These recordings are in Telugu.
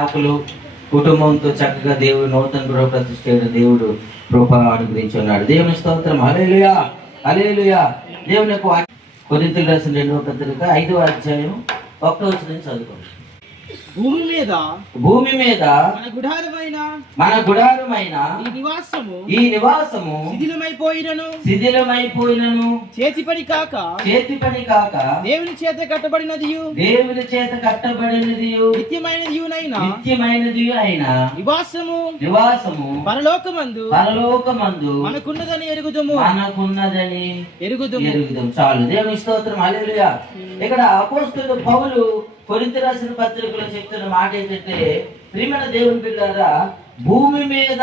ఆకులు కుటుంబంతో చక్కగా దేవుడు నూతన గృహ ప్రతిష్ఠ చేయడం దేవుడు కృప అనుగ్రహించి ఉన్నాడు. దేవుని స్తోత్రం. హల్లెలూయా, హల్లెలూయా. దేవుని యొక్క కొరింథీయులకు రాసిన 2వ పత్రిక 5వ అధ్యాయం 1వ వచనం నుంచి చదువుకోండి. భూమి మీద మన గుడారమైన ఈ నివాసము శిథిలమైపోయినను చేతి పని కాక దేవుని చేత కట్టబడినది నిత్యమైనది అయిన నివాసము పరలోకమందు మనకున్నదని ఎరుగుదుము. చాలు. దేవుని స్తోత్రం. హల్లెలూయా. ఇక్కడ అపోస్తలుడు పౌలు కొరింథీ రాసిన పత్రికలో చెప్తున్న మాట ఏంటంటే, ప్రియమైన దేవుని బిడ్డలారా, భూమి మీద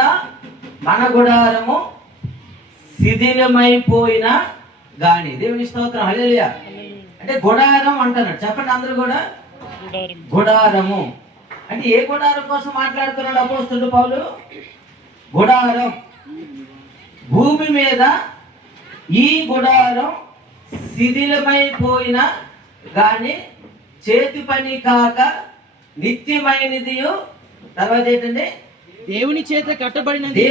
మన గుడారము శిథిలమైపోయినా గాని. దేవుని స్తోత్రం. హల్లెలూయా. అంటే గుడారం అంటున్నాడు. చెప్పండి అందరూ కూడా. గుడారము అంటే ఏ గుడారం కోసం మాట్లాడుతున్నాడు అపోస్తలుడు పౌలు? గుడారం. భూమి మీద ఈ గుడారం శిథిలమైపోయినా గాని చేతి పని కాక నిత్యమైనది. తర్వాత ఏంటంటే దేవుని చేత కట్టబడినది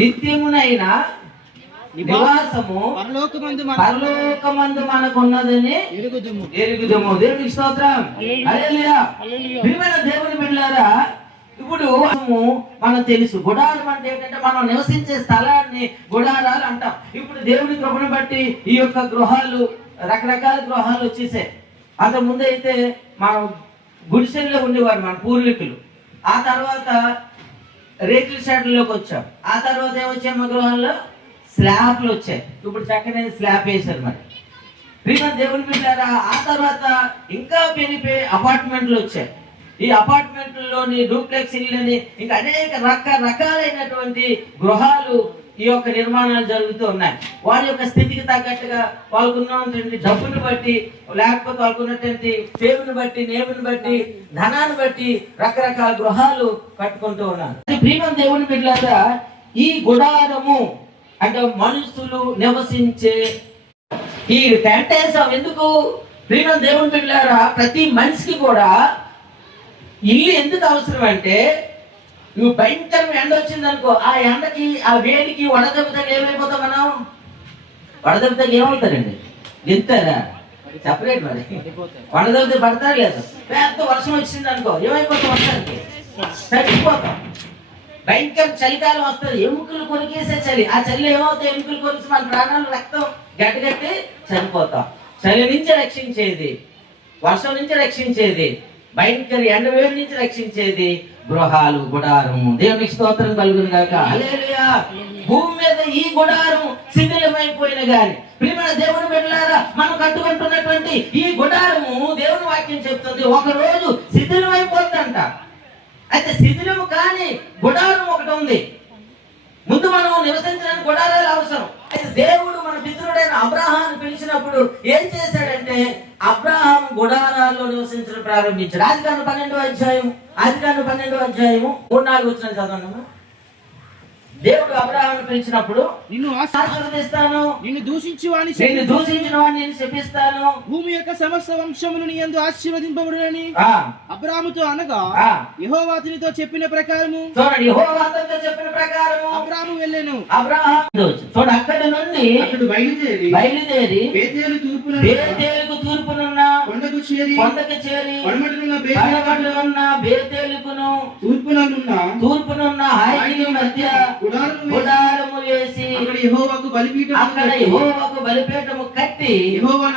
నిత్యమునైనా నివాసము పరలోకమందు మనకున్నదని ఎరుగుదుము. దేవునికి స్తోత్రం. హల్లెలూయా. ప్రియమైన దేవుని బిడ్డలారా, ఇప్పుడు మనం తెలుసు గుడారం అంటే ఏంటంటే మనం నివసించే స్థలాన్ని గుడారాలు అంటాం. ఇప్పుడు దేవుని కృపను బట్టి ఈ యొక్క గృహాలు, రకరకాల గృహాలు వచ్చేసాయి. అంత ముందు అయితే మనం గుడిసెల్లో ఉండేవారు మన పూర్వీకులు. ఆ తర్వాత రేకుల షెడ్లలోకి వచ్చాం. ఆ తర్వాత ఏమొచ్చాయి? మా గృహాల్లో స్లాబ్లు వచ్చాయి. ఇప్పుడు చక్కని స్లాబ్ వేశారు. మరి ప్రియమైన దేవుని బిడ్డలారా, ఆ తర్వాత ఇంకా పెరిగిపోయి అపార్ట్మెంట్లు వచ్చాయి. ఈ అపార్ట్మెంట్లలోని డూప్లెక్స్ ఇళ్ళని ఇంకా అనేక రకరకాలైనటువంటి గృహాలు ఈ యొక్క నిర్మాణాలు జరుగుతూ ఉన్నాయి. వారి యొక్క స్థితికి తగ్గట్టుగా వాళ్ళకున్నటువంటి డబ్బును బట్టి, లేకపోతే వాళ్ళకున్నటువంటి పేరుని బట్టి, నేముని బట్టి, ధనాన్ని బట్టి రకరకాల గృహాలు కట్టుకుంటూ ఉన్నారు. ప్రియమైన దేవుని బిడ్డలారా, ఈ గుడారము అంటే మనుషులు నివసించే ఈ టెంట్ వేసాం. ఎందుకు? ప్రియమైన దేవుని బిడ్డలారా, ప్రతి మనిషికి కూడా ఇల్లు ఎందుకు అవసరం అంటే, నువ్వు భయంకరం ఎండ వచ్చింది అనుకో, ఆ ఎండకి, ఆ వేడికి వడదెబ్బతకి ఏమైపోతాం మనం? వడదెబ్బతకి ఏమవుతారండి? గింతారా? చెప్పలేదు. మరి వడదెబ్బత పడతారు లేదు. పెద్ద వర్షం వచ్చింది అనుకో, ఏమైపోతాం? వర్షానికి చచ్చిపోతాం. భయంకర చలికాలం వస్తుంది, ఎముకలు కొరికేసే చలి. ఆ చలి ఏమవుతాయి? ఎముకలు కొరిసి మన ప్రాణాలు, రక్తం గట్టగట్టి చనిపోతాం. చలి నుంచి రక్షించేది, వర్షం నుంచి రక్షించేది, భయంకర ఎండవేడి నుంచి రక్షించేది గృహాలు, గుడారము. దేవునికి స్తోత్రం కలుగును గాక. హల్లెలూయా. భూమి మీద ఈ గుడారం శిథిలమైపోయిన గాని, ప్రియమైన దేవుని బిడ్డలారా, మనం కట్టుకుంటున్నటువంటి ఈ గుడారము దేవుని వాక్యం చెప్తుంది ఒక రోజు శిథిలమైపోతుందంట. అయితే శిథిలము కాని గుడారం ఒకటి ఉంది. ముందు మనం నివసించడానికి గుడారాలు అవసరం. అయితే దేవుడు మన పితరుడైన అబ్రాహామును పిలిచినప్పుడు ఏం చేశాడంటే, అబ్రాహాం గుడారాల్లో నివసించడం ప్రారంభించాడు. ఆదికాండం 12వ అధ్యాయం 3-4 వచ్చిన చదవండి. దేవుడు అబ్రాహామును పిలిచినప్పుడు, నిన్ను ఆశీర్వదిస్తాను, నిన్ను దూషించిన వాడిని నేను శపిస్తాను, భూమి యొక్క సమస్త వంశములు నీ యందు ఆశీర్వదింపబడునని అబ్రాహాముతో అనగా, యెహోవా అతనితో చెప్పిన ప్రకారము, అబ్రాహాము వెళ్ళెను. చూడు, అక్కడి నుండి బయలుదేరి బేతేలుకు తూర్పునున్న కొండకు చేరి పడమటినున్న బేతేలుకును తూర్పునున్న హాయిని మధ్య గుడారము వేసి అక్కడ యెహోవాకు బలిపీఠము కట్టి యెహోవా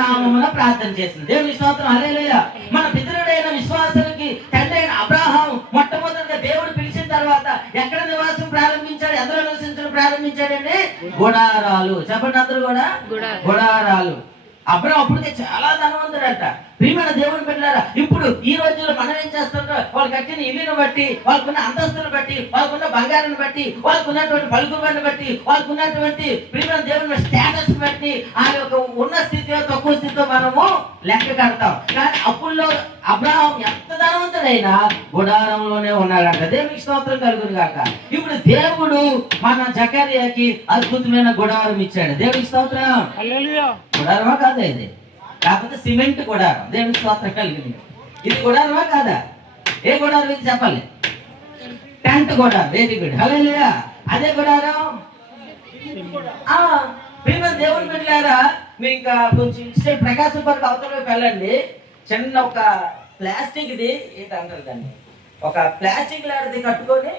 నామమున ప్రార్థన చేసింది. దేవుని స్తోత్రం. హల్లెలూయా. మన పితరుడైన విశ్వాసులకి తండ్రి అయిన అబ్రాహాము మొట్టమొదటిగా దేవుడు పిలిచిన తర్వాత ఎక్కడ నివాసం ప్రారంభించాడు? ఎందులో నివసించడం ప్రారంభించాడండి? గుడారాలు. చెప్పండి అందరూ కూడా. గుడారాలు. అబ్రాహాము అప్పటికే చాలా ధనవంతుడంట. ప్రియమైన దేవుని బిడ్డలారా, ఇప్పుడు ఈ రోజుల్లో మనం ఏం చేస్తుంటాం? వాళ్ళు కట్టిన ఇల్లును బట్టి, వాళ్ళకున్న అంతస్తును బట్టి, వాళ్ళకున్న బంగారాన్ని బట్టి, వాళ్ళకున్నటువంటి పలుకుబడిని బట్టి, వాళ్ళకున్నటువంటి ప్రియమైన దేవుని స్టేటస్ బట్టి, ఆ యొక్క ఉన్న స్థితిలో తక్కువ స్థితిలో మనము లెక్క కడతాం. కానీ అప్పుల్లో అబ్రాహాం ఎంత ధనవంతుడైనా గుడారంలోనే ఉన్నాడంట. దేవునికి స్తోత్రం కలుగును గాక. ఇప్పుడు దేవుడు మన జకర్యాకి అద్భుతమైన గుడారం ఇచ్చాడు. దేవునికి స్తోత్రం. గుడారమా కాదా ఇది? కాకపోతే సిమెంట్ గుడారం. దేవుని స్తోత్రం కలిగింది. ఇది గుడారమా కాదా? ఏ గుడారం ఇది చెప్పాలి? టెంట్ గుడారం. వెరీ గుడ్, హల్లెలూయా. అదే గుడారం. దేవుని బిడ్డలారా, మీ ఇంకా కొంచెం ప్రకాశం పార్క్ అవతల వైపు వెళ్ళండి. చిన్న ఒక ప్లాస్టిక్ ఇది ఏంటంటారు దాన్ని, ఒక ప్లాస్టిక్ లాంటిది కట్టుకొని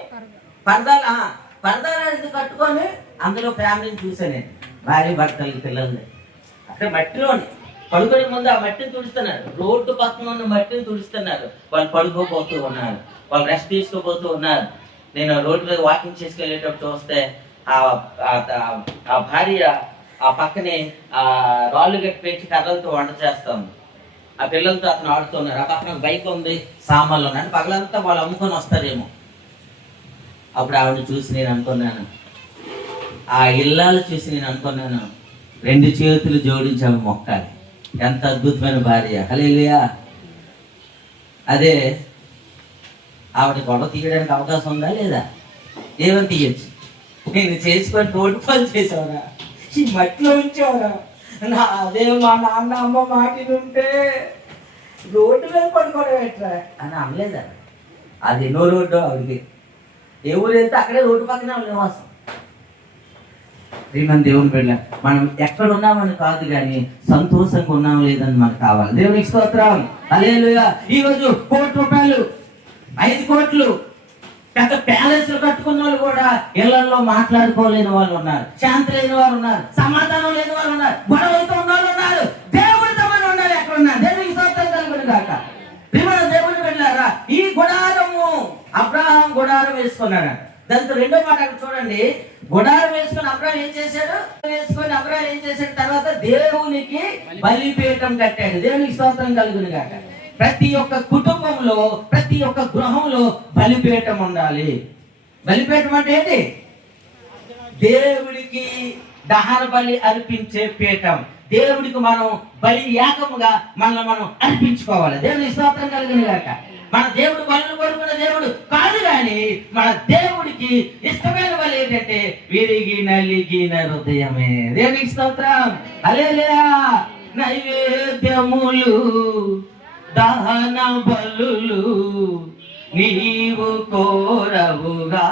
పరదాలాంటిది కట్టుకొని అందులో ఫ్యామిలీని చూసాను. భార్య భర్తలు పిల్లల్ని అక్కడ మట్టిలోని పడుకునే ముందు ఆ మట్టిని తుడుస్తున్నారు. రోడ్డు పక్కన ఉన్న మట్టిని తుడుస్తున్నారు. వాళ్ళు పడుకోబోతూ ఉన్నారు, వాళ్ళు రెస్ట్ తీసుకోబోతూ ఉన్నారు. నేను రోడ్డు మీద వాకింగ్ చేసుకెళ్ళేటప్పుడు చూస్తే ఆ భార్య ఆ పక్కనే ఆ రాళ్ళు గట్టి పెంచి కర్రలతో వంట చేస్తాం. ఆ పిల్లలతో అతను ఆడుతున్నారు. ఆ పక్కన బైక్ ఉంది, సామాన్లు ఉన్నాయి. పగలంతా వాళ్ళు అమ్ముకొని వస్తారేమో. అప్పుడు ఆవిడ చూసి నేను అనుకున్నాను, ఆ ఇల్లాలు చూసి నేను అనుకున్నాను, 2 చేతులు జోడించాము మొక్కాలి. ఎంత అద్భుతమైన భార్య, హల్లెలూయా. అదే ఆవిడ గొడవ తీయడానికి అవకాశం ఉందా లేదా? ఏమని తీయచ్చు? నేను చేసుకొని తోటి పని చేసావురా, ఈ మట్టిలో ఉంచావురా, అదే మా నాన్న అమ్మ మాటినుంటే రోడ్డు మీద పడుకోవడం ఎట్రా అని అనలేదా? అది ఎన్నో రోడ్డు ఆవిడకి. ఏ ఊరు వెళ్తే అక్కడే రోడ్డు పక్కనే నివాసం. శ్రీమంత్ దేవుని బిడ్డ, మనం ఎక్కడ ఉన్నామని కాదు కానీ సంతోషంగా ఉన్నాం లేదని మనకు కావాలి. దేవునికి స్తోత్రం, హల్లెలూయా. ఈరోజు 1 కోటి రూపాయలు, 5 కోట్లు పెద్ద ప్యాలెస్లు కట్టుకున్న వాళ్ళు కూడా ఇళ్లలో మాట్లాడుకోలేని వాళ్ళు ఉన్నారు, శాంతి లేని వారు ఉన్నారు, సమాధానం లేని వారు ఉన్నారు, గొడవలతో ఉన్న వాళ్ళు ఉన్నారు. దేవుడితో మనం ఉండాలి. ఎక్కడ ఉన్నారు? దేవునికి స్తోత్రం కలుగును గాక. దేవుని వెళ్ళారా, ఈ గుడారము అబ్రహాం గుడారం వేసుకున్నాడు. దాంతో రెండో మాట అక్కడ చూడండి. గుడారం వేసుకొని అబ్రహాం ఏం చేశాడు? తర్వాత దేవునికి బలిపీఠం కట్టాడు. దేవునికి స్తోత్రం కలుగును గాక. ప్రతి ఒక్క కుటుంబంలో, ప్రతి ఒక్క గృహంలో బలిపీఠం ఉండాలి. బలిపీఠం అంటే ఏంటి? దేవుడికి దహన బలి అర్పించే పీఠం. దేవుడికి మనం బలి ఏకముగా మనల్ని మనం అర్పించుకోవాలి. దేవుని స్తోత్రం కలుగును గాక. మన దేవుడు బలులు కోరుకున్న దేవుడు కాదు, కానీ మన దేవుడికి ఇష్టమైన బలి ఏంటంటే విరిగి నలిగిన హృదయమే. దేవునికి స్తోత్రం, హల్లెలూయా. నైవేద్యములు, దహన బలులు నీవు కోరవుగా,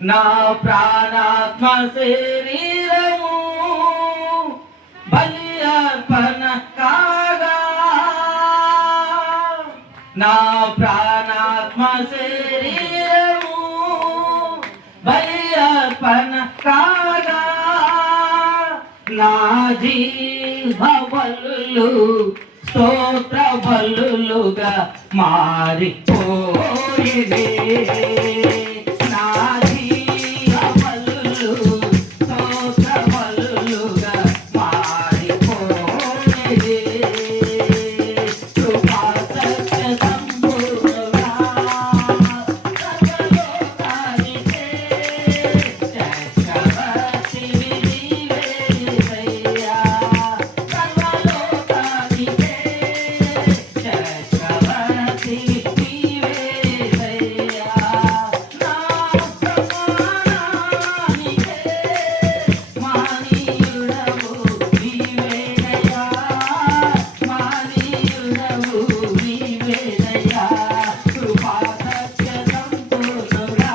నా ప్రాణాత్మ శరీరము బలి అర్పణ కాగా, నా ప్రాణాత్మ శరీరము బలి అర్పణ కాగా, నా జీవ బలులు స్తోత్ర బలులుగా మారిపోయినే. నా జీవ బలులు స్తోత్ర బలులుగా మారిపోయినే. కృపా సత్య సంపూర్ణుడా సర్వలోకానికే చక్రవర్తివి నీవే యేసయ్యా. సర్వలోకానికే చక్రవర్తివి నీవే యేసయ్యా. నా ప్రమాణానికే మానీయుడవు నీవేనయ్యా. మానీయుడవు నీవేనయ్యా. కృపా సత్య సంపూర్ణుడా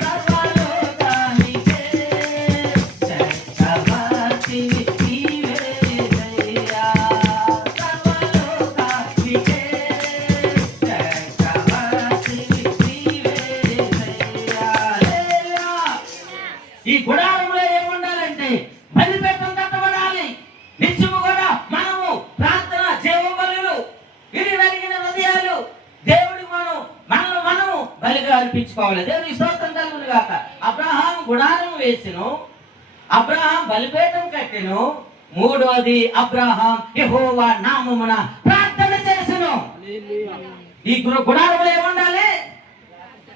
సర్వలోకానికే చక్రవర్తివి నీవే యేసయ్యా. సర్వలోకానికే చక్రవర్తివి నీవే యేసయ్యా. హల్లెలూయా. ఈ గుడారంలో ఏముండాలంటే బలిపీఠం కట్టబడాలి. నిత్యము కూడా మనము ప్రార్థన, జీవబలులు, విరిగిన హృదయాలు దేవుడికి మనము బలిగా అర్పించుకోవాలి. దేవునికి స్తోత్రం కలుగును గాక. అబ్రహాం గుడారం వేసెను, అబ్రహాం బలిపీఠం కట్టెను. మూడవది, అబ్రహాం యెహోవా నామమున ప్రార్థన చేసెను. ఈ గుడారంలో ఏముండాలి?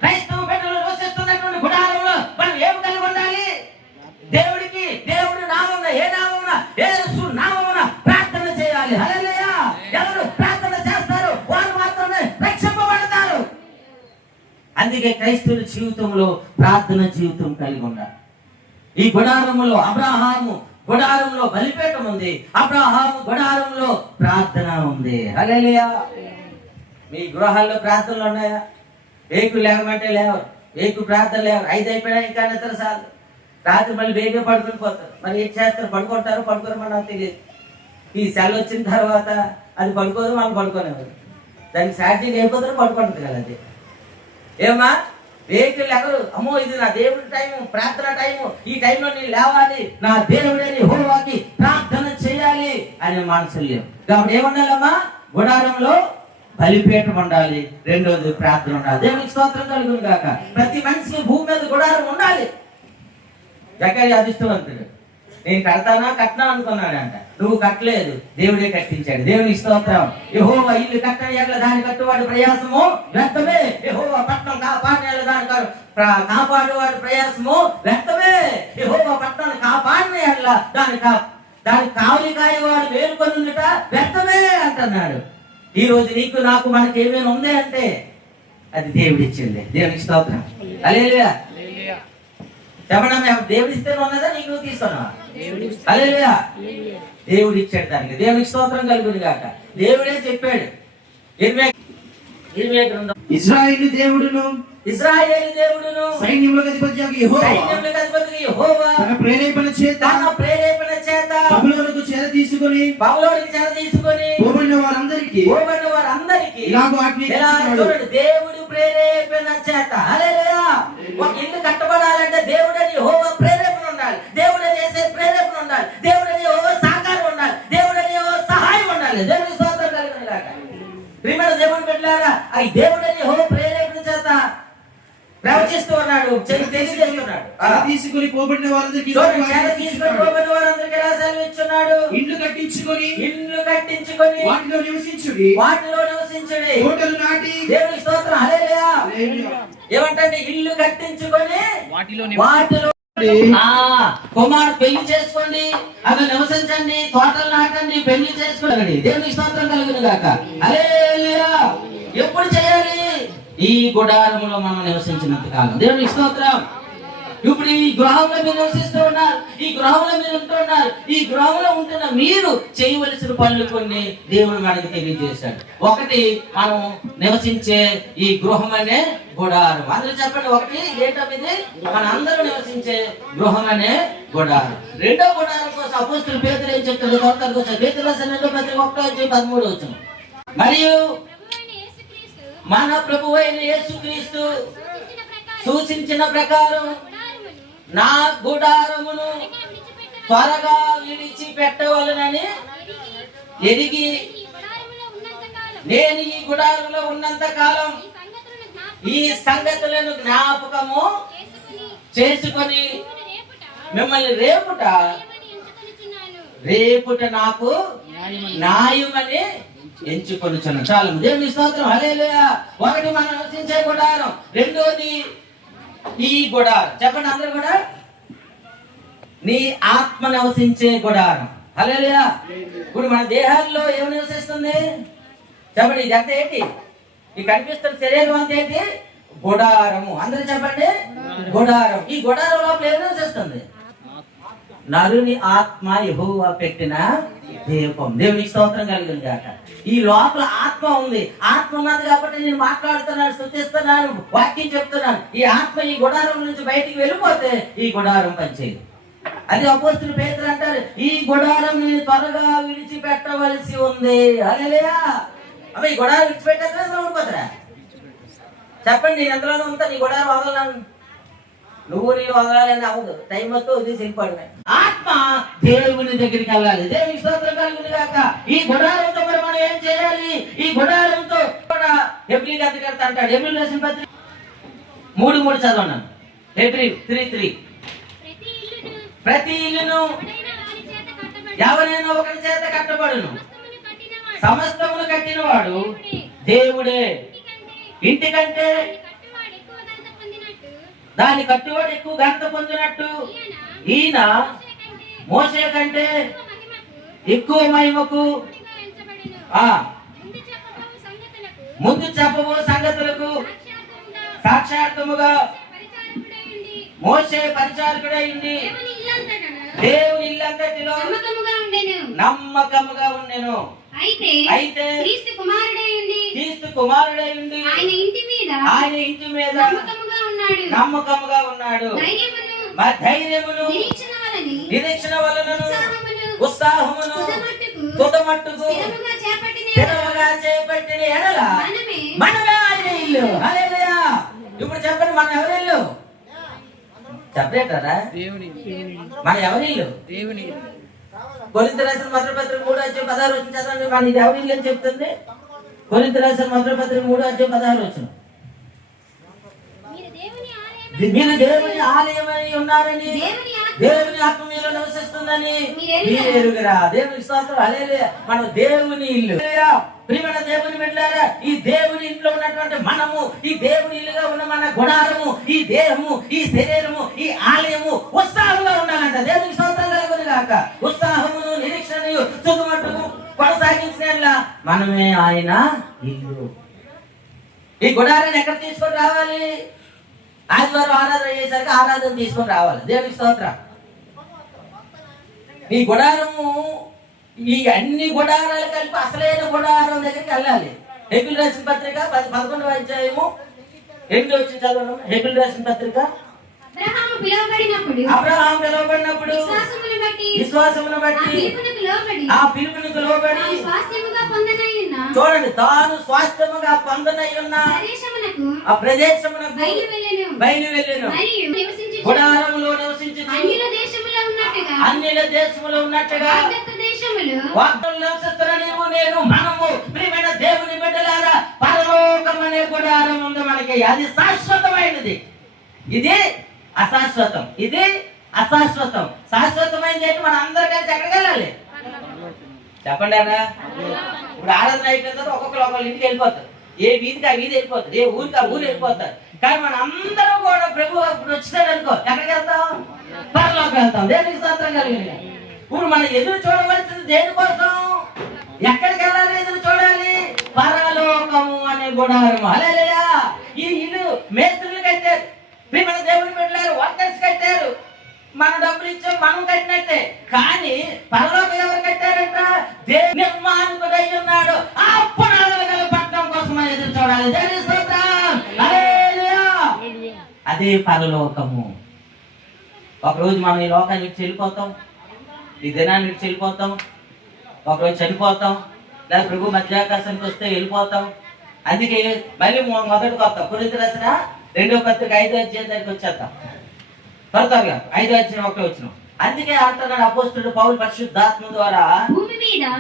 క్రైస్తవ బిడ్డలు నివసిస్తున్నటువంటి గుడారంలో మనం ఏమి కలిగి ఉండాలి? దేవుడికి, దేవుడి నామమున, ఏ నామమున? యేసు నామమున ప్రార్థన చేయాలి. హల్లెలూయా. ఎవరు ప్రార్థన చేస్తారు వారు మాత్రమే రక్షింపబడతారు. అందుకే క్రైస్తవుల జీవితంలో ప్రార్థన జీవితం కలిగి ఉండాలి. ఈ గుడారములో అబ్రహాము గుడారంలో బలిపీఠం ఉంది, అబ్రహాము గుడారంలో ప్రార్థన ఉంది. హల్లెలూయా. మీ గృహాల్లో ప్రార్థనలు ఉన్నాయా? ఏకు లేకమంటే లేవు, ఏకు ప్రార్థన లేవు. 5 అయిపోయినా ఇంకా నిద్ర సార్, రాత్రి మళ్ళీ బేగా పడుకుని పోతారు. మరి ఏం చేస్తారు? పడుకుంటారు, పడుకోరమని నాకు తెలియదు. ఈ సెల్ వచ్చిన తర్వాత అది పడుకోదు, మనం పడుకోనేవారు. దానికి ఛార్జింగ్ అయిపోతారు, పడుకుంటుంది కదా అది. ఏమా వెహికల్ ఎవరు? అమ్మో ఇది నా దేవుడి టైము, ప్రార్థన టైము, ఈ టైంలో నేను లేవాలి, నా దేవుడని యెహోవాకి ప్రార్థన చేయాలి అనే మనసులు లేవు. కాబట్టి ఏముండాలమ్మా? గుడారంలో బలిపీఠం ఉండాలి, రెండోది ప్రార్థన ఉండాలి. దేవునికి స్తోత్రం కలుగును గాక. ప్రతి మనిషికి భూమి మీద గుడారం ఉండాలి. జకర్యా అదృష్టవంతుడు. నేను కడతానా కట్నా అనుకున్నాడంట. నువ్వు కట్టలేదు, దేవుడే కట్టించాడు. దేవునికి స్తోత్రం. యెహోవా ఇల్లు కట్టని ఎడల దాని కట్టువాడి ప్రయాసము వ్యర్థమే. యెహోవా పట్టణం కాపాడిన ఎడల దాని కాపాడువాడి ప్రయాసము వ్యర్థమే. యెహోవా పట్టణాన్ని కాపాడిన ఎడల దాని కావలి కాయవాడు వేరుకొనుట వ్యర్థమే అంటున్నాడు. ఈ రోజు నీకు నాకు మనకి ఏమైనా ఉంది అంటే అది దేవుడిచ్చింది. దేవునికి స్తోత్రం. హల్లెలూయా. చెప్పండి, దేవుడి ఇస్తే ఉన్నదా నీకు నువ్వు తీసుకున్నావా? హల్లెలూయా. దేవుడు ఇచ్చాడు దానికి. దేవునికి స్తోత్రం కలుగును గాక. దేవుడే చెప్పాడు. ఇశ్రాయేలు దేవుడును సైన్యములకు అధిపతియగు యెహోవా తన ప్రేరేపణ చేత బబులోనుకు చెర తీసుకొని పోబడిన వారందరికీ ఇలాగూ ఆజ్ఞాపించుచున్నాడు. దేవుడు ప్రేరేపణ చేత. హల్లెలూయా. ఒక ఇల్లు కట్టబడాలంటే దేవుడని యెహోవా ప్రేరేపణ ఉండాలి, దేవుడని చేసే ప్రేరేపణ ఉండాలి, దేవుడని యెహోవా సహకారం ఉండాలి, దేవుడని యెహోవా సహాయం ఉండాలి. దేవుని స్తోత్రం కలుగును గాక. ప్రియమైన దేవుని బిడ్డలారా, ఈ దేవుడని యెహోవా ప్రేరేపణ చేత ప్రవచిస్తూ ఉన్నాడు, తెలియజేస్తున్నాడు. తీసుకుని పోబడిన వారందరికీ ఎలా సెలవిచ్చున్నాడు? ఇల్లు కట్టించుకొని వాటిలో నివసించుడి. తోటలు నాటి. దేవుని స్తోత్రం. హల్లెలూయా. ఏమంటే ఇల్లు కట్టించుకొని వాటిలో కుమారుడు పెళ్లి చేసుకోండి, అక్కడ నివసించండి, తోటలు నాటండి, పెళ్లి చేసుకోండి. దేవునికి స్తోత్రం కలుగును గాక. హల్లెలూయా. ఎప్పుడు చేయాలి? ఈ గుడారంలో మనం నివసించినంత కాలం. దేవునికి స్తోత్రం. ఇప్పుడు ఈ గృహంలో మీరు నివసిస్తూ ఉన్నారు, ఈ గృహంలో మీరు ఉంటున్నారు. ఈ గృహంలో ఉంటున్న మీరు చేయవలసిన పనులు కొన్ని దేవుడు మనకి తెలియజేశాడు. ఒకటి, మనం నివసించే ఈ గృహం అనే గుడారం. అందరూ చెప్పండి, ఒకటి ఏంటది? మన అందరూ నివసించే గృహం అనే గుడారం. రెండో గుడారం కోసం అపోస్తలుడు పేతురు ఏం చెప్తాడు? పేతురు రాసిన 2:1-13 వచనం. మరియు మన ప్రభువు అయిన యేసుక్రీస్తు సూచించిన ప్రకారం నా గుడారమును త్వరగా విడిచిపెట్టవలనని ఎదిగి నేను ఈ గుడారంలో ఉన్నంత కాలం ఈ సంగతులను జ్ఞాపకము చేసుకొని మిమ్మల్ని రేపుట నాకు న్యాయమని ఎంచుకొనుచున్నాను. చాలు. దేవుని స్తోత్రం. హల్లెలూయా. ఒకటి మనం నివసించే గుడారం, రెండోది ఈ గుడారం. చెప్పండి అందరూ కూడా, నీ ఆత్మ నివసించే గుడారం. హల్లెలూయా. ఇప్పుడు మన దేహాల్లో ఏమి నివసిస్తుంది? చెప్పండి, ఇది అంత ఏంటి? ఈ కనిపిస్తున్న శరీరం అంత ఏంటి? గుడారము. అందరూ చెప్పండి, గుడారం. ఈ గుడారం లోపల ఏమి నివసిస్తుంది? నరుని ఆత్మ యెహోవా పెట్టిన దీపం. దేవునికి స్తోత్రం కలుగును గాక. ఈ లోపల ఆత్మ ఉంది. ఆత్మ ఉన్నది కాబట్టి నేను మాట్లాడుతున్నాను, స్తుతిస్తున్నాను, వాక్యం చెప్తున్నాను. ఈ ఆత్మ ఈ గుడారం నుంచి బయటికి వెళ్ళిపోతే ఈ గుడారం పనిచేయదు. అది అపోస్తలుడు పేతురు అంటారు, ఈ గుడారం నేను త్వరగా విడిచిపెట్టవలసి ఉంది. హల్లెలూయా. అవి ఈ గుడారం విడిచిపెట్టేదా ఉండిపోతారా? చెప్పండి, నేను ఎంతలోనే ఉంటా, నీ గుడారం వదలను. నువ్వు నేను వదలాలని అవ్వదు. టైం మొత్తం వదిలి వెళ్ళిపోవడమే. ఆత్మ దేవుని దగ్గరికి వెళ్ళాలి. దేవుని స్తోత్రం కలుగును గాక. ఈ గుడారంతో మరి మనం ఏం చేయాలి? ఈ గుడారంతో కూడా హెబ్రీ గ్రంథకర్త అంటాడు, హెబ్రీ రాసిన పత్రిక 3:3 చదవన్నాను. హెబ్రీ 3:3. ప్రతి ఇల్లును ఎవరైనా ఒకరి చేత కట్టబడును, సమస్తమును కట్టినవాడు దేవుడే. ఇంటికంటే దాని కట్టువాడు ఎక్కువ ఘనత పొందినట్టు ఈయన మోసే కంటే ఎక్కువ మహిమకు ముందు చెప్పబో సంగతులకు సాక్షాత్ముగా మోసే పరిచారకుడైంది. దేవుని ఇల్లంతటిలో నమ్మకముగా ఉండెను. అయితే క్రీస్తు కుమారుడై ఉండి ఆయన ఇంటి మీద నమ్మకముగా ఉన్నాడు. ధైర్యమును నిరీక్షణ వలనను ఉత్సాహమును తుదమట్టుకు స్థిరముగా చేపట్టిన ఎడల మనమే ఆయన ఇల్లు. హల్లెలూయా. ఇప్పుడు చెప్పండి, మనం ఎవరి ఇల్లు? చెప్పలేటారా? మన ఎవరి ఇల్లు? కొరింథీ రాసిన మొదటి పత్రిక 3:16 చదవండి. మన ఇది ఎవరి ఇల్లు అని చెప్తుంది? కొరింథీ రాసిన మొదటి పత్రిక 3:16. మీరు దేవుని ఆలయమై ఉన్నారని, దేవుని ఆత్మ మీలో నివసిస్తుందని మీరు ఎరుగురా. దేవునికి స్తోత్రం. హల్లెలూయా. మనం దేవుని ఇల్లు. ప్రియమైన దేవుని బిడ్డలారా, ఈ దేవుని ఇంట్లో ఉన్నటువంటి మనము, ఈ దేవుని ఇల్లుగా ఉన్న మన గుడారము, ఈ దేహము, ఈ శరీరము, ఈ ఆలయము ఉత్సాహంగా ఉండాలంట. దేవునికి స్తోత్రం కలుగును గాక. ఉత్సాహమును నిరీక్షణను తుదమట్టుకు కొనసాగించిన మనమే ఆయన ఇల్లు. ఈ గుడారాన్ని ఎక్కడ తీసుకొని రావాలి? ఆదివారం ఆరాధన చేసరికి ఆరాధన తీసుకొని రావాలి. దేవునికి స్తోత్రం. ఈ గుడారము, ఈ అన్ని గుడారాలు కలిపి అసలైన గుడారం దగ్గరికి వెళ్ళాలి. హెబిల్ రాసిన పత్రిక 11వ అధ్యాయము 8 వచ్చి చదవడం. హెబిల్ రాసిన పత్రిక. అబ్రహాము పిలువబడినప్పుడు విశ్వాసమును బట్టి ఆ పిలుపునకు లోబడి చూడండి, తాను స్వాస్థ్యముగా పొందనయ్యున్న ఆ ప్రదేశమునకు బయలు వెళ్ళెను. గుడారములో నివసించి అన్యుల దేశములో ఉన్నట్టుగా వాగ్దానం నివసిస్తున్న నీవు నేను మనము ప్రియమైన దేవుని బిడ్డలారా, పరలోకం అనే గుడారం ఉంది మనకి. అది శాశ్వతమైనది, ఇది అశాశ్వతం. ఇది అశాశ్వతం. శాశ్వతమైనది ఏంటి? మన అందరూ కలిసి ఎక్కడికి వెళ్ళాలి చెప్పండి అన్న. ఇప్పుడు ఆరాధన అయిపోయిన తర్వాత ఒక్కొక్కరు ఇంటికి వెళ్ళిపోతారు. ఏ వీధికి ఆ వీధి వెళ్ళిపోతారు, ఏ ఊరికి ఆ ఊరు వెళ్ళిపోతారు. కానీ మన అందరూ కూడా ప్రభు ఇప్పుడు వచ్చేసాడు అనుకో, ఎక్కడికి వెళ్తాం? పరలోకి వెళ్తాం. దేనికి స్తోత్రం కలిగింది. ఇప్పుడు మనం ఎదురు చూడవలసింది దేనికోసం? ఎక్కడికి వెళ్ళాలి? ఎదురు చూడాలి పరలోకము అనే గుడారము. హల్లెలూయా. ఈ ఇల్లు మేస్త్రులు కట్టారు, మన దేవుని బిడ్డలారు వర్కర్స్ కట్టారు. మన డబ్బులు ఇచ్చాం, మనం కట్టినట్టే. కానీ పరలోకం ఎవరు కట్టారంట? దేవుని నిర్మాణకుడై ఉన్నాడు. ఆ పునాదులు గల పట్టణం కోసం మనం ఎదురు చూడాలి. దేవుని స్తోత్రం. హల్లెలూయా. అదే పరలోకము. ఒకరోజు మనం ఈ లోకాన్ని విడిచి వెళ్ళిపోతాం, ఈ దినాన్ని విడిచి వెళ్ళిపోతాం, ఒకరోజు చనిపోతాం, లేదా ప్రభు మధ్యాకాశానికి వస్తే వెళ్ళిపోతాం. అందుకే మళ్ళీ మొదటికి వస్తాం. కొరింథీ రాసిన 2వ పత్రిక 5వ అధ్యాయం దగ్గరికి వచ్చేద్దాం త్వరగా. 5వ అధ్యాయం 1వ వచనం. అందుకే అంటున్నాడు అపోస్తలుడు పౌలు పరిశుద్ధాత్మ ద్వారా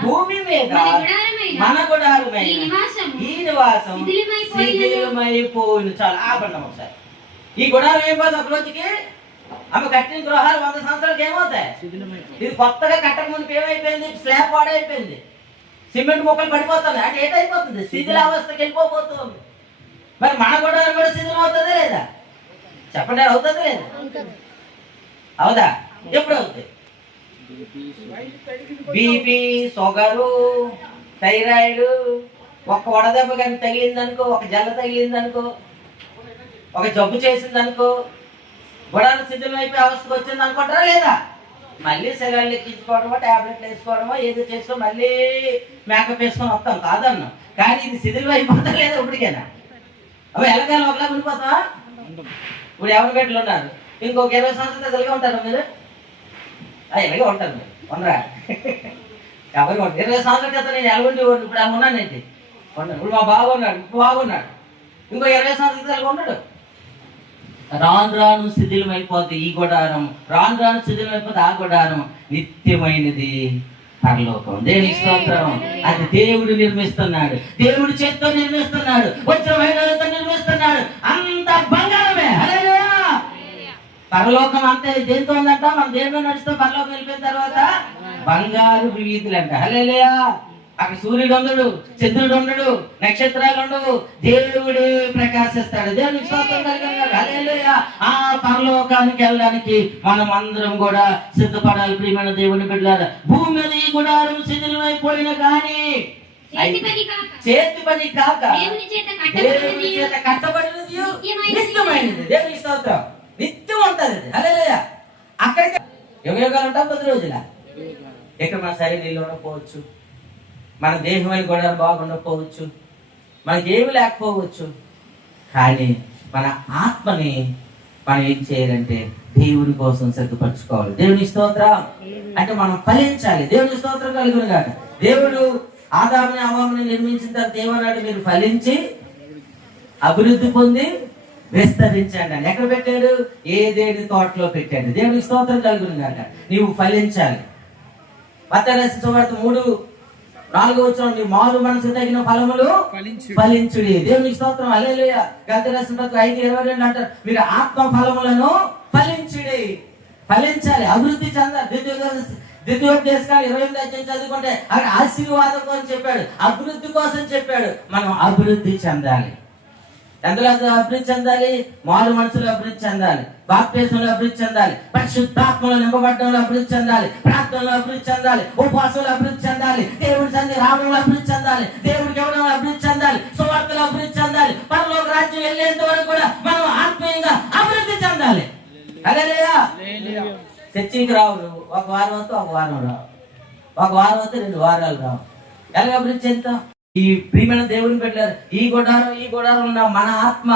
భూమి మీద మన గుడారమైన ఈ నివాసం శిథిలమైపోయింది. చాలా ఆపండి ఒకసారి. ఈ గుడారం ఏమైపోతుంది? ఒక రోజుకి ఆమె కట్టిన గృహాలు 100 సంవత్సరాలకు ఏమవుతాయి? ఇది కొత్తగా కట్టక ముందుకు ఏమైపోయింది? స్లాబ్ పాడైపోయింది, సిమెంట్ మొక్కలు పడిపోతుంది. అంటే ఏటైపోతుంది? శిథిలావస్థకి వెళ్ళిపోతుంది. మరి మన గుడారం కూడా శిథిలం అవుతుందా లేదా? చెప్పండి, అవుతుందా లేదా? అవుదా? ఎప్పుడు అవుతుంది? బీపీ, షుగరు, థైరాయిడ్, ఒక వడదెబ్బ కానీ తగిలిందనుకో, ఒక జల్ల తగిలిందనుకో, ఒక జబ్బు చేసిందనుకో, గుడారం శిథిలం అయిపోయి అవస్థకు వచ్చింది అనుకుంటారా లేదా? మళ్ళీ శరీరాలు ఎక్కించుకోవడమో, టాబ్లెట్లు వేసుకోవడమో, ఏదో చేసుకో, మళ్ళీ మేకప్ వేసుకొని వస్తాం కాదన్నా. కానీ ఇది శిథిలం అయిపోతా లేదా? ఇప్పటికైనా అవి ఎలాగైనా ఒకలా ఉండిపోతావా? ఇప్పుడు ఎవరి గడ్డలు ఉన్నారు, ఇంకొక 20 సంవత్సరాలు తెలిగా ఉంటారు మీరు. ఇలాగే ఉంటారు మీరు, ఉండరా? ఎవరు 20 సంవత్సరాల క్రితం నేను ఎలాగుండి ఇప్పుడు అలా ఉన్నానండి. ఇప్పుడు మా బాగున్నాడు, ఇప్పుడు బాగున్నాడు. ఇంకో 20 సంవత్సరాల తెలిగా ఉన్నాడు. రాను రాను శిథిలం అయిపోద్ది ఈ గుడారం, రాను రాను శిథిలం అయిపోతే ఆ గుడారం. నిత్యమైనది పరలోకం. దేవునికి స్తోత్రం. అది దేవుడు నిర్మిస్తున్నాడు, దేవుడు చేత్తో నిర్మిస్తున్నాడు, వచ్చిన వైద్యులతో నిర్మిస్తున్నాడు. అంత బంగారమే. హల్లెలూయా. పరలోకం అంతే దేంతో ఉందంట? మనం దేవుడు నడుస్తాం. పరలోకం వెళ్ళిపోయిన తర్వాత బంగారు వీధులు అంట. హల్లెలూయా. అక్కడ సూర్యుడు ఉండడు, చంద్రుడు ఉండడు, నక్షత్రాలు ఉండవు, దేవుడే ప్రకాశిస్తాడు. దేవునికి స్తోత్రం కలిగిన హల్లెలూయా. ఆ పరలోకానికి వెళ్ళడానికి మనం అందరం కూడా సిద్ధపడాలి. ప్రియమైన దేవుని బిడ్డలారా, భూమి మీద ఈ గుడారం శిథిలమైపోయిన కానీ చేతి పని కాక దేవుని చేత కట్టబడినది నిత్యమైనది. దేవునికి స్తోత్రం. నిత్యం ఉంటది. హల్లెలూయా. అక్కడికి యుగయుగాలు ఉంటాం 10 రోజుల. ఇక్కడ మన శరీరంలో ఉండకపోవచ్చు, మన దేహమైన కూడా బాగుండకపోవచ్చు, మనకి ఏమి లేకపోవచ్చు, కానీ మన ఆత్మని మనం ఏం చేయాలంటే దేవుని కోసం సిద్ధపరచుకోవాలి. దేవుని స్తోత్రం. అంటే మనం ఫలించాలి. దేవుని స్తోత్రం కలుగును గాక. దేవుడు ఆదాముని హవ్వని నిర్మించిన తర్వాత ఏమన్నాడు? మీరు ఫలించి అభివృద్ధి పొంది విస్తరించండి అని. ఎక్కడ పెట్టాడు? ఏదేని తోటలో పెట్టాడు. దేవుని స్తోత్రం కలుగును గాక. నీవు ఫలించాలి. మత్తయి రాసిన సువార్త 3:4 మీ మారు మనసు తగిన ఫలములు ఫలించుడి. దేవుని స్తోత్రం. హల్లెలూయా. గలతీయులకు రాసిన పత్రిక 5:22 అంటారు, మీరు ఆత్మ ఫలములను ఫలించుడి. ఫలించాలి, అభివృద్ధి చెందాలి. ద్వితీయోపదేశకాండం 28వ అధ్యాయం చదువుకుంటే అక్కడ ఆశీర్వాదం కోసం చెప్పాడు, అభివృద్ధి కోసం చెప్పాడు. మనం అభివృద్ధి చెందాలి. ఎందులో అభివృద్ధి చెందాలి? మారు మనసులో అభివృద్ధి చెందాలి, బాప్తిస్మంలో అభివృద్ధి చెందాలి, పరిశుద్ధాత్మలో నింపబడడంలో అభివృద్ధి చెందాలి, ప్రార్థనలో అభివృద్ధి చెందాలి, ఉపవాసంలో అభివృద్ధి చెందాలి, దేవుడి సన్నిధి రావడంలో అభివృద్ధి చెందాలి, దేవుడికి ఇవ్వడంలో అభివృద్ధి చెందాలి, సువార్తలో అభివృద్ధి చెందాలి. పరలోక రాజ్యం వెళ్ళేంత వరకు కూడా మనం ఆత్మీయంగా అభివృద్ధి చెందాలి. హల్లెలూయా. చర్చికి రావు నువ్వు, ఒక వారం వస్తే ఒక వారం రావు, ఒక వారం వస్తే 2 వారాలు రావు. ఎలాగ అభివృద్ధి చెందుతాం? ఈ ప్రియమైన దేవుని పెట్టారు. ఈ గుడారం ఉన్న మన ఆత్మ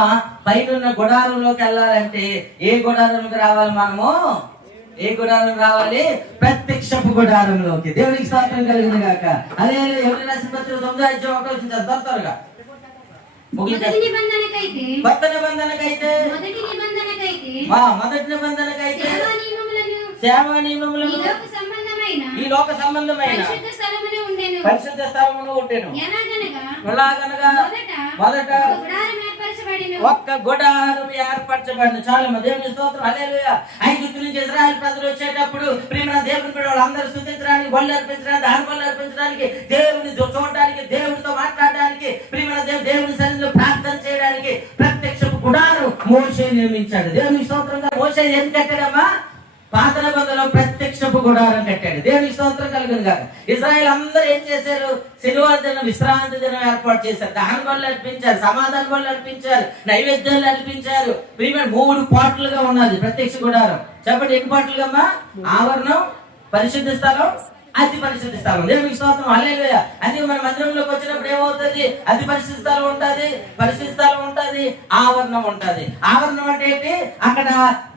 పైన గుడారంలోకి వెళ్ళాలంటే ఏ గుడారంలోకి రావాలి? మనము ఏ గుడారం రావాలి? ప్రత్యక్షపు గుడారంలోకి. దేవునికి స్తోత్రం కలిగింది గాక. అదే ఎవరి రాసిన పత్రిక 9వ అధ్యాయం 1వ వచనం త్వరగా మొదటి నిబంధనకైతే సేవా నియమములను ఈ లోక సంబంధమైన పరిశుద్ధ స్థలమును ఉండెను. ఎలాగనగా మొదట ఒక్క గుడారం ఏర్పరచబడిన. చాలా దేవుని స్తోత్రం. హల్లెలూయా. ఐగుప్తు నుంచి ఇశ్రాయేలు ప్రజలు వచ్చేటప్పుడు ప్రియమైన దేవుని బిడ్డలు వాళ్ళందరూ స్తుతించడానికి, బలులు అర్పించడానికి, దహనబలులు అర్పించడానికి, దేవుని చూడడానికి, దేవునితో మాట్లాడడానికి, ప్రియమైన దేవుని సన్నిధిలో ప్రార్థన చేయడానికి ప్రత్యక్షపు గుడారం మోషే నిర్మించాడు. దేవుని స్తోత్రంగా. మోషే ఏం కట్టాడమ్మా? పాత నిబంధనలో ప్రత్యక్షపు గుడారం కట్టాడు. దేవుని స్తోత్రం కలుగును గాక. ఇశ్రాయేలు అందరూ ఏం చేశారు? శనివారం దినం విశ్రాంతి దినం ఏర్పాటు చేశారు. దహన బలులు అర్పించారు, సమాధాన బలులు అర్పించారు, నైవేద్యాలు అర్పించారు. ప్రియమైన 3 పాటలుగా ఉన్నది ప్రత్యక్ష గుడారం. చెప్పండి, ఎన్ని పాటలుగమ్మా? ఆవరణం, పరిశుద్ధ స్థలం, అతి పరిశుద్ధ స్థలం. దేవునికి స్తోత్రం. హల్లెలూయా. అది మన మందిరంలోకి వచ్చినప్పుడు ఏమవుతుంది? అతి పరిశుద్ధ స్థలం ఉంటది, పరిశుద్ధ స్థలం ఉంటది, ఆవరణం ఉంటది. ఆవరణం అంటే ఏంటి? అక్కడ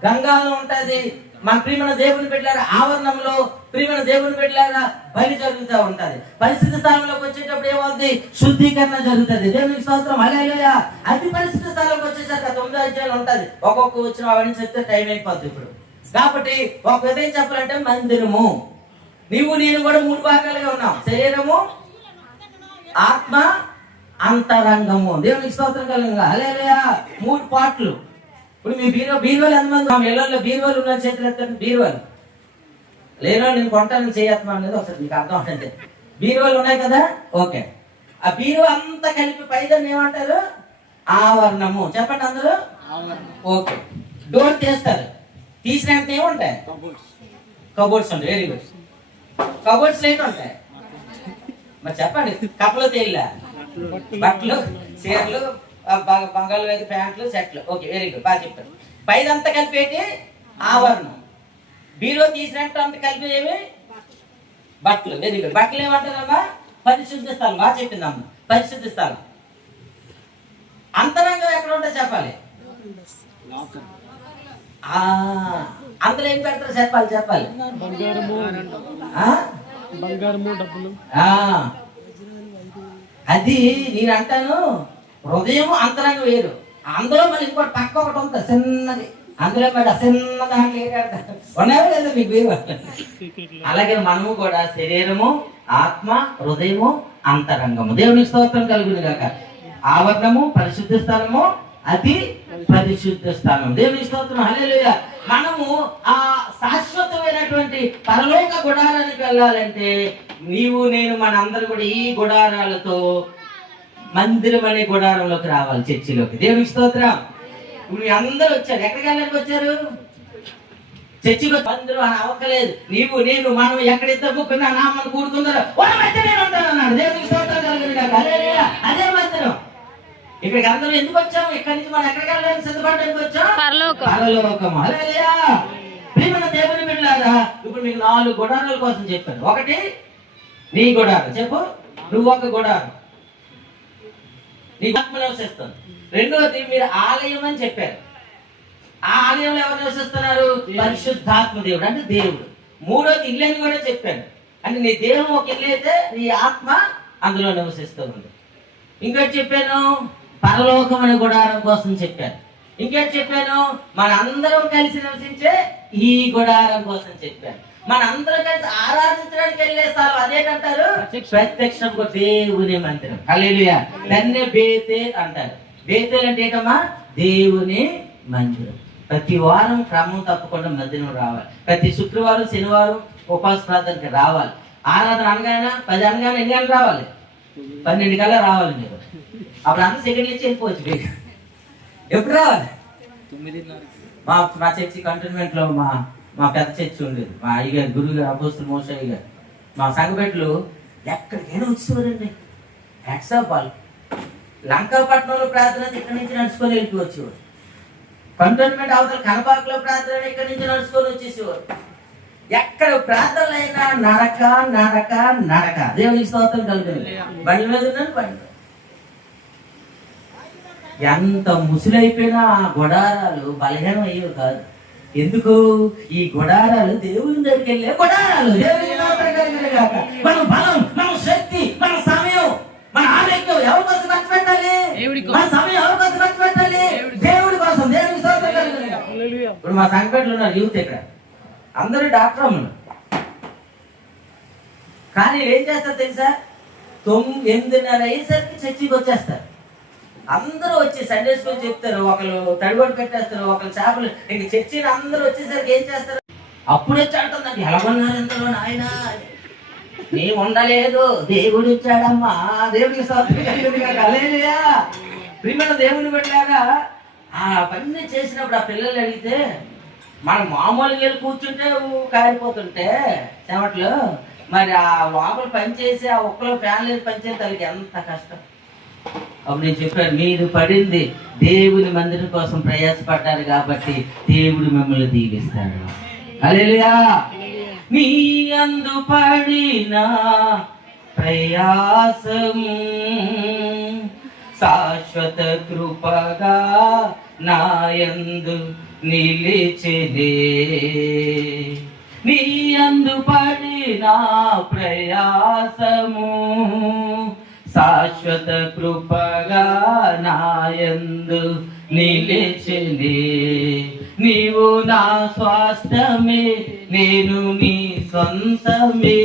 గంగాలం ఉంటది. మన ప్రియమైన దేవుని బిడ్డలారా ఆవరణంలో ప్రియమైన దేవుని బిడ్డలారా బలి జరుగుతూ ఉంటది. పరిశుద్ధ స్థలంలోకి వచ్చేటప్పుడు ఏమవుతుంది? శుద్ధీకరణ జరుగుతుంది. దేవునికి స్తోత్రం. హల్లెలూయా. అతి పరిశుద్ధ స్థలంకి వచ్చేసరికి 9వ అధ్యాయం ఉంటది. ఒక్కొక్క వచ్చిన అవన్నీ చెప్తే టైం అయిపోద్ది ఇప్పుడు. కాబట్టి ఒక విధంగా చెప్పాలంటే మందిరము, నీవు నేను కూడా 3 భాగాలుగా ఉన్నాం. శరీరము, ఆత్మ, అంతరంగము. దేవునికి స్తోత్రం కలుగును. హల్లెలూయా. 3 పార్ట్లు. ఇప్పుడు మీ బీరువాలు ఎంతమంది? మా ఇళ్ళల్లో బీరువాలు ఉన్న చేతులు ఎత్తండి. బీరువాలు లేనో నేను కొంటాను చేయత్మా అనేది ఒకసారి మీకు అర్థం అంటే బీరువాలు ఉన్నాయి కదా. ఓకే, ఆ బీరువా అంతా కలిపి పైదాన్ని ఏమంటారు? ఆవరణము. చెప్పండి అందరూ. ఓకే, డోర్ తీస్తారు. తీసిన ఏముంటాయి? కబోర్డ్స్ ఉంటాయి. Very good. కబోర్డ్స్ ఏంటి ఉంటాయి? మరి చెప్పండి. కప్పలు తేలిలా, బట్టలు, చీరలు, బంగాళ వేది, ప్యాంట్లు, సెట్లు. ఓకే, వెరీ గుడ్, బాగా చెప్తారు. పైదంతా కలిపేటి ఆవరణం. బీరో తీసినట్టు అంత కలిపి ఏమి? బట్టలు. Very good. బట్టలు ఏమంటారమ్మా? పరిశుద్ధ స్థలం. బాగా చెప్పిందమ్మా, పరిశుద్ధ స్థలం. అంతరంగం ఎక్కడ ఉంటే చెప్పాలి. అందులో ఏం పెడతారు చెప్పాలి. అది నేను అంటాను. హృదయం అంతరంగం వేరు. అందులో మళ్ళీ ఇంకోటి పక్క ఒకటి ఉంటుంది చిన్నది. అందులో మరి చిన్న దాంట్లో ఉన్నాయో లేదా మీకు వేరు. అలాగే మనము కూడా శరీరము, ఆత్మ, హృదయము, అంతరంగము. దేవుని స్తోత్రం కలుగును గాక. ఆవరణము, పరిశుద్ధ స్థలము, అతి పరిశుద్ధ స్థలం. దేవుని స్తోత్రం. హల్లెలూయా. మనము ఆ శాశ్వతమైనటువంటి పరలోక గుడారానికి వెళ్ళాలంటే నీవు నేను మనందరూ కూడా ఈ గుడారాలతో మందిరం అనే గుడారంలోకి రావాలి, చర్చిలోకి. దేవునికి స్తోత్రం. ఇప్పుడు మీ అందరూ వచ్చారు. ఎక్కడికి వెళ్ళడానికి వచ్చారు? చర్చిలో. మందిరం అని అవ్వలేదు. నీవు నేను మనం ఎక్కడిద్దరు కూర్చున్నా నామని కూడుతుందరో వాళ్ళ మధ్య నేను ఉంటాను అన్నాడు. దేవునికి స్తోత్రం కలుగును గాక. హల్లెలూయా. అదే మందిరం. ఇక్కడికి అందరూ ఎందుకు వచ్చాము? ఇక్కడి నుంచి మనం ఎక్కడికి వెళ్ళడానికి సిద్ధపడడానికి వచ్చాం? పరలోకం. హల్లెలూయా. ప్రియమైన దేవుని బిడ్డలారా, ఇప్పుడు మీకు 4 గుడారాల కోసం చెప్పాను. ఒకటి నీ గుడారం, చెప్పు నువ్వు ఒక గుడారం, నీ ఆత్మ నివసిస్తుంది. రెండోది మీరు ఆలయం అని చెప్పారు. ఆ ఆలయంలో ఎవరు నివసిస్తున్నారు? పరిశుద్ధాత్మ దేవుడు అంటే దేవుడు. మూడోది ఇల్లు అని కూడా చెప్పాను. అంటే నీ దేహం ఒక ఇల్లు అయితే నీ ఆత్మ అందులో నివసిస్తూ ఉంది. ఇంకోటి చెప్పాను పరలోకం అనే గుడారం కోసం చెప్పాను. ఇంకేటి చెప్పాను మన అందరం కలిసి నివసించే ఈ గుడారం కోసం చెప్పాను. మన అందరం కలిసి ఆరాధించడానికి వెళ్ళే స్థలం అదేంటారు? ప్రత్యక్షంగా దేవుని మందిరం. హల్లెలూయా. దాన్నే బేతేల్ అంటారు. బేతేల్ అంటే ఏంటమ్మా? దేవుని మందిరం. ప్రతి వారం క్రమం తప్పకుండా మందిరం రావాలి. ప్రతి శుక్రవారం శనివారం ఉపవాస ప్రార్థనకి రావాలి. ఆరాధన అనగానే 10 అనగానే ఎన్ని గంటలు రావాలి? 12 కల్లా రావాలి మీరు. అప్పుడు అంతా సెకండ్ ఇచ్చి వెళ్ళిపోవచ్చు మీకు. ఎప్పుడు రావాలి? 9:30. మా చర్చి కంటోన్మెంట్ లో మా పెద్ద చర్చి ఉండేది. మా అయ్యగారు గురువు గారు అపోస్తుల మోషయ్య గారు మా సంఘపెట్లు ఎక్కడికైనా వచ్చేవారండి. వాట్సాప్ వాళ్ళు లంకాపట్నంలో ప్రార్థన ఇక్కడి నుంచి నడుచుకొని వెళ్ళిపోవచ్చేవారు. కంటోన్మెంట్ అవతల కనపాకలో ప్రార్థన ఇక్కడి నుంచి నడుచుకొని వచ్చేసేవారు. ఎక్కడ ప్రార్థనలు అయినా నడక నడక నడక. దేవునికి స్తోత్రం కలుగుతుంది. బండి మీద ఉన్నాను బండి. ఎంత ముసులైపోయినా ఆ గుడారాలు బలహీనం అయ్యేవి కాదు. ఎందుకు? ఈ గుడారాలు దేవుని దగ్గరికి వెళ్ళే గుడారాలు. దేవునికి స్తోత్రం కలుగుతుంది కాక. మన బలం, మన శక్తి, మన సమయం, మన ఆరోగ్యం ఎవరి కోసం ఖర్చు పెట్టాలి? మన సమయం ఎవరి కోసం ఖర్చు పెట్టాలి? దేవుడి కోసం. దేవునికి స్తోత్రం కలుగుతుంది. ఇప్పుడు మా సంఘటనలు ఉన్నారు యూత్ ఇక్కడ అందరూ డాక్టర్ అమ్మలు. కానీ ఏం చేస్తారు తెలుసా? 8:30 అయ్యేసరికి చర్చికి వచ్చేస్తారు. అందరూ వచ్చి సండే స్కూల్ చెప్తారు, ఒకళ్ళు తడిగొడ్డు పెట్టేస్తారు, ఒకళ్ళు చేపలు. ఇంక చర్చిని అందరూ వచ్చేసరికి ఏం చేస్తారు? అప్పుడు వచ్చి అంటుందండి ఎలాగొన్నారు ఎంతలో నాయన నీ ఉండలేదు దేవుడు ఇచ్చాడమ్మా. దేవుడికి హల్లెలూయా. ప్రియమైన దేవుని బిడ్డలారా, ఆ పని చేసినప్పుడు ఆ పిల్లలు అడిగితే మనం మామూలుగా వెళ్ళి కూర్చుంటే కారిపోతుంటే చెమట్లు, మరి ఆ లోపల పనిచేసి ఆ ఒక్కలో ఫ్యాన్లు పనిచేసే తల్లికి ఎంత కష్టం. అప్పుడు నేను చెప్పాను మీరు పడింది దేవుని మందిరం కోసం ప్రయాసపడ్డారు కాబట్టి దేవుడు మిమ్మల్ని దీవిస్తాడు. హల్లెలూయా. నీ అందు పడిన ప్రయాసం శాశ్వత కృపగా నాయందు నిలిచెనే. నీ అందు పడిన ప్రయాసము శాశ్వత కృపగా నాయందు నిలిచెనే. నీవు నా స్వాస్థ్యమే, నేను నీ సొంతమే.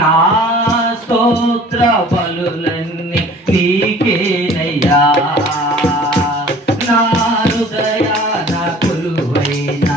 నా స్తోత్ర బలులన్నీ నీకేనయ్యా. నా హృదయాన కొలువైన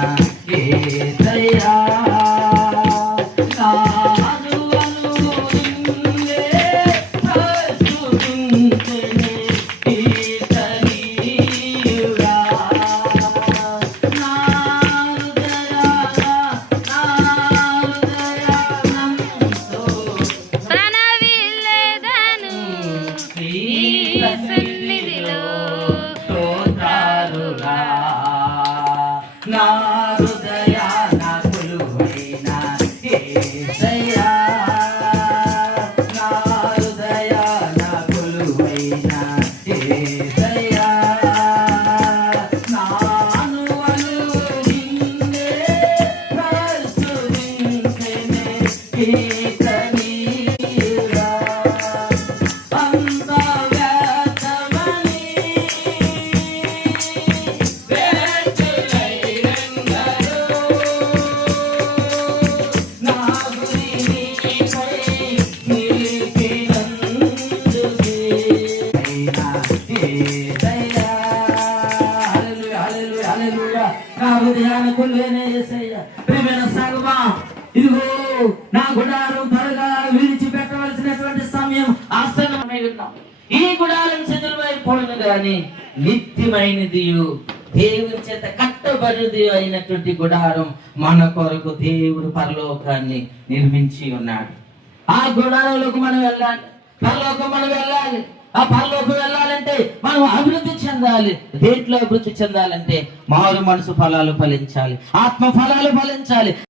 యేసయ్యా. ఇదిగో నా గుడారం త్వరగా విడిచిపెట్టవలసినటువంటి సమయం ఆసన్నమై ఉన్నాం. ఈ గుడారం శిథిలమైపోయిన గాని నిత్యమైనది దేవుని చేత కట్టబడినది అయినటువంటి గుడారం మన కొరకు దేవుడు పరలోకాన్ని నిర్మించి ఉన్నాడు. ఆ గుడారంలోకి మనం వెళ్ళాలి, పరలోకం మనం వెళ్ళాలి. ఆ పరలోకం వెళ్ళాలంటే మనం అభివృద్ధి చెందాలి. దేంట్లో అభివృద్ధి చెందాలంటే మారు మనసు ఫలాలు ఫలించాలి, ఆత్మ ఫలాలు ఫలించాలి.